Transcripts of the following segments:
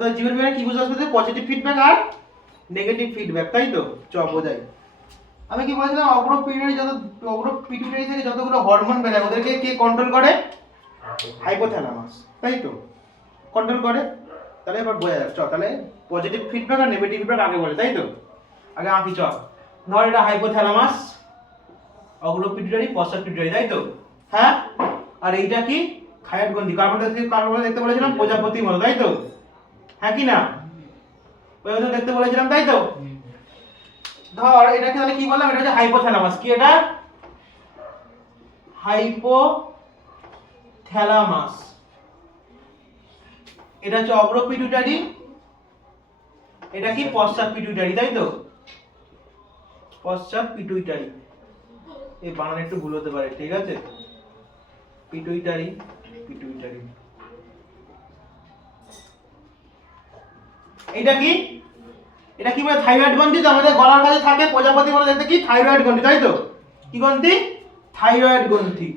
তো জীবন বিজ্ঞানে কি বুঝতে আসবে? পজিটিভ ফিডব্যাক আর নেগেটিভ ফিডব্যাক, তাই তো? চ বোঝাই। আমি কি বলেছিলাম, অগ্র পিটুইটারি থেকে যতগুলো হরমোন বেরোয় ওদেরকে কে কন্ট্রোল করে? হাইপোথ্যালামাস, তাই তো? কন্ট্রোল করে। তাহলে এবার বোঝা যাক। চ তাহলে পজিটিভ ফিডব্যাক আর নেগেটিভ ফিডব্যাক আগে বলে, তাই তো? আগে আঁকি। চ ধর এটা হাইপোথ্যালামাস, অগ্র পিটুইটারি, পশ্চাৎ পিটুইটারি, তাই তো? হ্যাঁ। আর এইটা কি? থাইরয়েড গ্রন্থি। কার্বন দেখতে বলেছিলাম প্রজাপতির মতো, তাই তো? হ্যাঁ কি না? প্রজাপতি দেখতে বলেছিলাম, তাই তো? ধর এটাকে তাহলে কি বললাম? এটা হচ্ছে হাইপোথ্যালামাস। কি এটা? হাইপোথ্যালামাস। এটা হচ্ছে অগ্র পিটুইটারি, এটা কি? পশ্চাৎ পিটুইটারি, তাই তো? পশ্চাৎ পিটুইটারি। এই বানান একটু ভুল হতে পারে, ঠিক আছে? Pituitary, pituitary. এটা কি? এটা কি বলে? থাইরয়েড গ্রন্থি। তো আমাদের গলার কাছে থাকে, প্রজাপতি বলে দেখতে কি? থাইরয়েড গ্রন্থি, তাই তো? কি গ্রন্থি? থাইরয়েড গ্রন্থি।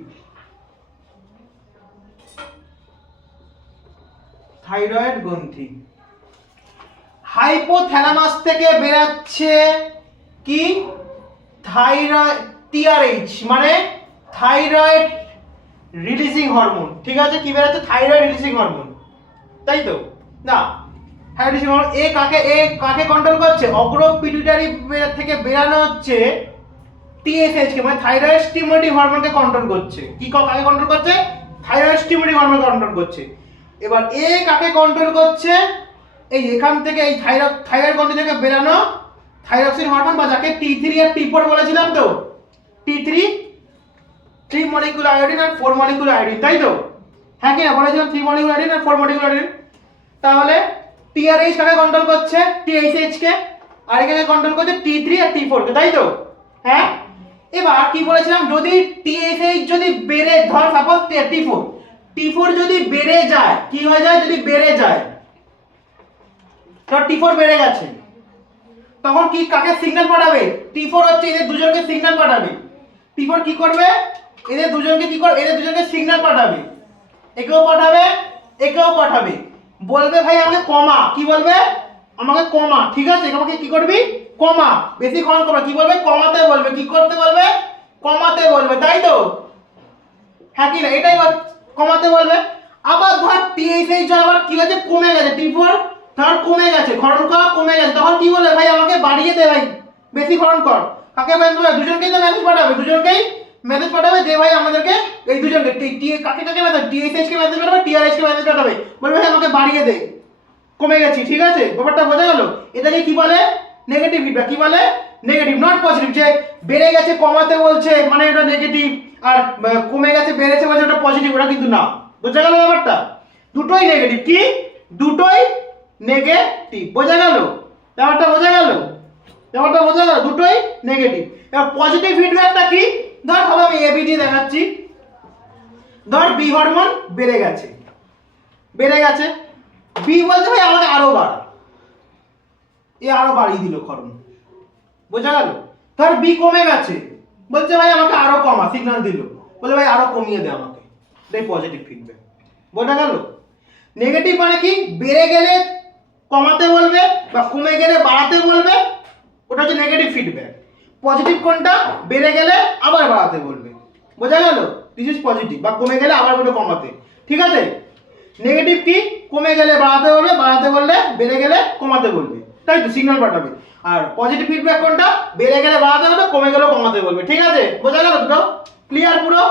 থাইরয়েড গ্রন্থি। হাইপোথ্যালামাস থেকে বেরাচ্ছে কি? থাইরয়েড, টিআরএইচ মানে থাইরয়েড রিলিজিং হরমোন, ঠিক আছে? কি বেরাচ্ছে? থাইরয়েড রিলিজিং হরমোন, তাই তো? না, থাইরয়েড রিলিজিং হরমোন। কাকে কন্ট্রোল করছে? অগ্র পিটুইটারি থেকে বেরানো হচ্ছে টিএসএইচ কে, মানে থাইরয়েড স্টিমুলেটিং হরমোনকে কন্ট্রোল করছে। কাকে কন্ট্রোল করছে? থাইরয়েড স্টিমুলেটিং হরমোন কন্ট্রোল করছে। এবার কাকে কন্ট্রোল করছে? এই এখান থেকে এই থাইরয়েড গ্রন্থি থেকে বেরানো থাইরক্সিন হরমোন, বা যাকে T3 আর T4 বলেছিলাম, তো T3 3 মলিকুলার আয়োডিন আর 4 মলিকুলার আয়োডিন, তাই তো? হ্যাঁ কি না? বলেছিলাম 3 মলিকুলার আয়োডিন আর 4 মলিকুলার আয়োডিন। তাহলে টিআরএইচ কাকে কন্ট্রোল করছে? টিএইচএইচ কে। আর এখানে কন্ট্রোল করছে T3 আর T4 কে, তাই তো? হ্যাঁ। এবার কি বলেছিলাম? যদি টিএইচএইচ যদি বেড়ে, ধর সাপোজ T4 যদি বেড়ে যায়, কি হয়ে যায়? যদি বেড়ে যায়, ধর T4 বেড়ে গেছে, তখন কি কাকে সিগন্যাল পাঠাবে? T4 হচ্ছে এদের দুজনকে সিগন্যাল পাঠাবে। T4 কি করবে? এদের দুজনকে কি করবে? এদের দুজনকে সিগন্যাল পাঠাবে। একেও পাঠাবে, একেও পাঠাবে। বলবে ভাই আমাকে কমা। কি বলবে? আমাকে কমা, ঠিক আছে? আমাকে কি করবি? কমা। বেশিক্ষণ করবে। কি বলবে? কমাতে বলবে। কি করতে বলবে? কমাতে বলবে, তাই তো? হ্যাঁ কি না? এটাই কমাতে বলবে। আবার ধর টিএইচএইচ আবার কি হয়েছে? কমে গেছে। T4 ধর কমে গেছে, ক্ষরণ করা কমে গেছে, তখন কি বলে? ভাই আমাকে বাড়িয়ে দে, ভাই বেশি ক্ষরণ কর। কাকে মেসেজ পাঠাবে? দুজনকেই তো মেসেজ পাঠাবে। দুজনকেই মেসেজ পাঠাবে যে ভাই আমাদেরকে এই দুজনকে কাকে কাকে মেসেজ? টিএইচএইচ কে মেসেজ পাঠাবে, টিআরএইচ কে মেসেজ পাঠাবে। বলবে ভাই আমাকে বাড়িয়ে দে, কমে গেছি, ঠিক আছে? ব্যাপারটা বোঝা গেল? এটাকে কি বলে? Negative feedback. কি বলে? Negative, not positive. যে বেড়ে গেছে কমাতে বলছে মানে এটা নেগেটিভ, আর কমে গেছে বেড়েছে বলছে ওটা পজিটিভ, ওটা কিন্তু না। বোঝা গেল ব্যাপারটা? দুটোই নেগেটিভ। কি? দুটোই নেগেটিভ। বোঝা গেল ব্যাপারটা? বোঝা গেল ব্যাপারটা? বোঝা গেল? দুটোই নেগেটিভ। এবার পজিটিভ ফিডব্যাকটা কি? ধর ভাবে আমি এবি দিয়ে দেখাচ্ছি। ধর বি হরমোন বেড়ে গেছে, বি বলছে ভাই আমাকে আরো বাড়া, আরো বাড়িয়ে দিল ক্ষরণ। বোঝা গেল? ধর বি কমে গেছে, বলছে ভাই আমাকে আরো কমা, সিগন্যাল দিল, বলে ভাই আরো কমিয়ে দে আমাকে। এটাই পজিটিভ ফিডব্যাক। বোঝা গেল? নেগেটিভ মানে কি? বেড়ে গেলে কমাতে বলবে, বা কমে গেলে বাড়াতে বলবে, ওটা হচ্ছে নেগেটিভ ফিডব্যাক। পজিটিভ কোনটা? বেড়ে গেলে আবার বাড়াতে বলবে। বোঝা গেল? This is positive. বা কমে গেলে আবার বলবে কমাতে, ঠিক আছে? নেগেটিভ কি? কমে গেলে বাড়াতে বলবে, বাড়াতে বললে বেড়ে গেলে কমাতে বলবে, তাই তো? সিগন্যাল পাঠাবে। আর পজিটিভ ফিডব্যাক কোনটা? বেড়ে গেলে বাড়াতে বলবে, কমে গেলে কমাতে বলবে, ঠিক আছে? বোঝা গেল? দুটো ক্লিয়ার পুরো?